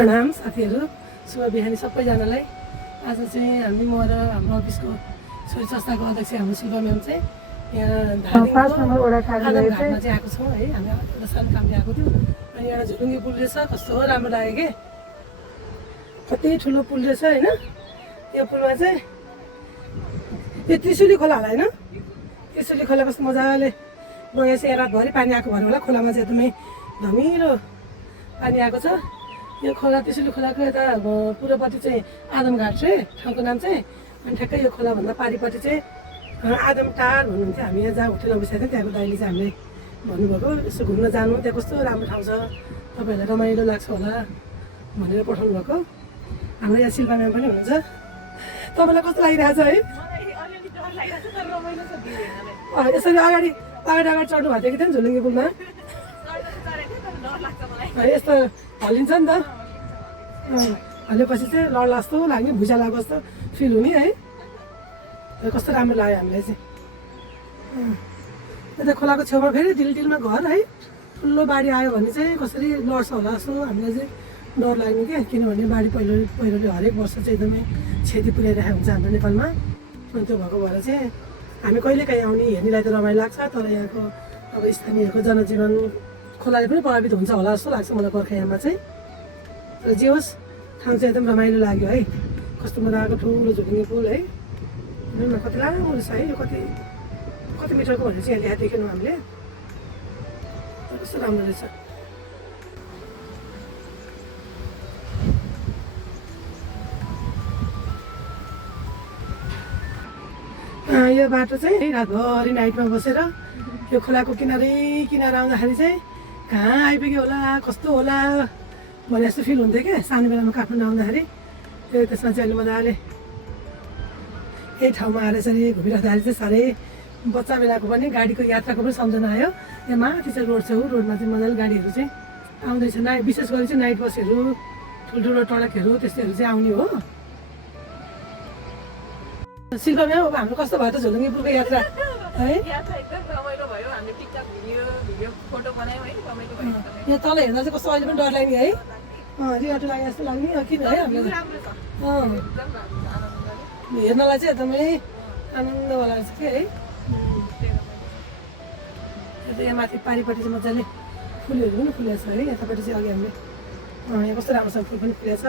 प्रणाम साथीहरू, शुभ बिहानी सबैजनालाई। आज चाहिँ हामी म र हाम्रो अफिसको छोरी संस्थाको अध्यक्ष हाम्रो शिल्पा म्याम चाहिँ यहाँ घाटमा चाहिँ आएको छौँ है। हामी एउटा सानो कामले आएको थियो अनि एउटा झुलुङ्गे पुल रहेछ, कस्तो राम्रो लाग्यो कि कति ठुलो पुल रहेछ होइन। यो पुलमा चाहिँ यो त्रिशुली खोला होला होइन, त्रिशुली खोला कस्तो मजाले बगेछ। यहाँ रातभरि पानी आएको भएर होला, खोलामा चाहिँ एकदमै धमिलो पानी आएको छ। यो खोला त्रिशुली खोलाको यता पूर्वपट्टि चाहिँ आदमघाट चाहिँ ठाउँको नाम चाहिँ, अनि ठ्याक्कै यो खोलाभन्दा पारिपट्टि चाहिँ आदम टार भन्नुहुन्थ्यो। हामी यहाँ जहाँ होटेलमा बसेको थियौँ त्यहाँको दाइले चाहिँ हामीलाई भन्नुभएको यसो घुम्न जानु, त्यहाँ कस्तो राम्रो ठाउँ छ, तपाईँहरूलाई रमाइलो लाग्छ होला भनेर पठाउनु भएको। हाम्रो यहाँ शिल्पा म्याम पनि हुनुहुन्छ। तपाईँलाई कस्तो लागिरहेको छ है? यसरी अगाडि चढ्नु भएको थियो कि थिएन झुलुङ्गे पुलमा? यस्तो हल्लिन्छ नि त, हल्लेपछि चाहिँ लड्ला जस्तो लाग्ने, भुइँचा लागेको जस्तो फिल हुने है। कस्तो राम्रो लाग्यो हामीलाई चाहिँ। यता खोलाको छेउमा फेरि डिलमा घर है, ठुलो बाढी आयो भने चाहिँ कसरी लड्छ होला जस्तो हामीलाई चाहिँ डर लाग्ने क्या। किनभने बाढी पहिरोले हरेक वर्ष चाहिँ एकदमै क्षति पुर्याइरहेको हुन्छ हाम्रो नेपालमा। अनि त्यो भएको भएर चाहिँ हामी कहिलेकाहीँ आउने हेर्नेलाई त रमाइलो लाग्छ, तर यहाँको अब स्थानीयहरूको जनजीवन खोलाले पनि प्रभावित हुन्छ होला जस्तो लाग्छ मलाई गोर्खायाममा चाहिँ। र जे होस्, ठाउँ चाहिँ एकदम रमाइलो लाग्यो है। कस्तो मजाको ठुलो झुलुङ्गे पुल है, हेर्नु न कति लामो रहेछ है। यो कति मिटरको भनेर चाहिँ यहाँ देखेनौँ हामीले, कस्तो राम्रो रहेछ। यो बाटो चाहिँ रातभरि नाइटमा बसेर यो खोलाको किनारा आउँदाखेरि चाहिँ कहाँ आइपुग्यो होला, कस्तो होला भने जस्तो फिल हुन्थ्यो क्या सानो बेलामा काठमाडौँ आउँदाखेरि। त्यसमा चाहिँ अहिले मजाले यही ठाउँमा आएर यसरी घुमिराख्दाखेरि चाहिँ साह्रै बच्चा बेलाको पनि गाडीको यात्राको पनि सम्झना आयो। यहाँ माथि चाहिँ रोड छ, रोडमा चाहिँ मजाले गाडीहरू चाहिँ आउँदैछ। विशेष गरी चाहिँ नाइट बसहरू, ठुल्ठुलो ट्रकहरू त्यस्तोहरू चाहिँ आउने हो। शिल्पा म्याम, अब हाम्रो कस्तो भयो त झुलुङ्गे पुलको यात्रा है? एकदम रमाइलो भयो। हामीले टिकटक भिडियो फोटो बनायौँ है, रमाइलो भयो। यहाँ तल हेर्दा चाहिँ कस्तो अहिले पनि डर लाग्ने है, रियाटो लाग्ने जस्तो लाग्ने किन है हामीले हेर्नलाई चाहिँ एकदमै आनन्दवाला रहेछ कि है। यहाँ माथि पारिपट्टि चाहिँ मजाले फुलहरू पनि फुलेको छ है। यतापट्टि चाहिँ अघि हामीले यहाँ कस्तो राम्रोसँग फुल पनि फुलेको छ,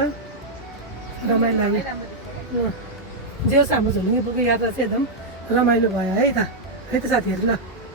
रमाइलो लाग्यो। जे होस्, हाम्रो झुलुङ्गे पुलको यात्रा चाहिँ एकदम रमाइलो भयो है त साथीहरू। ल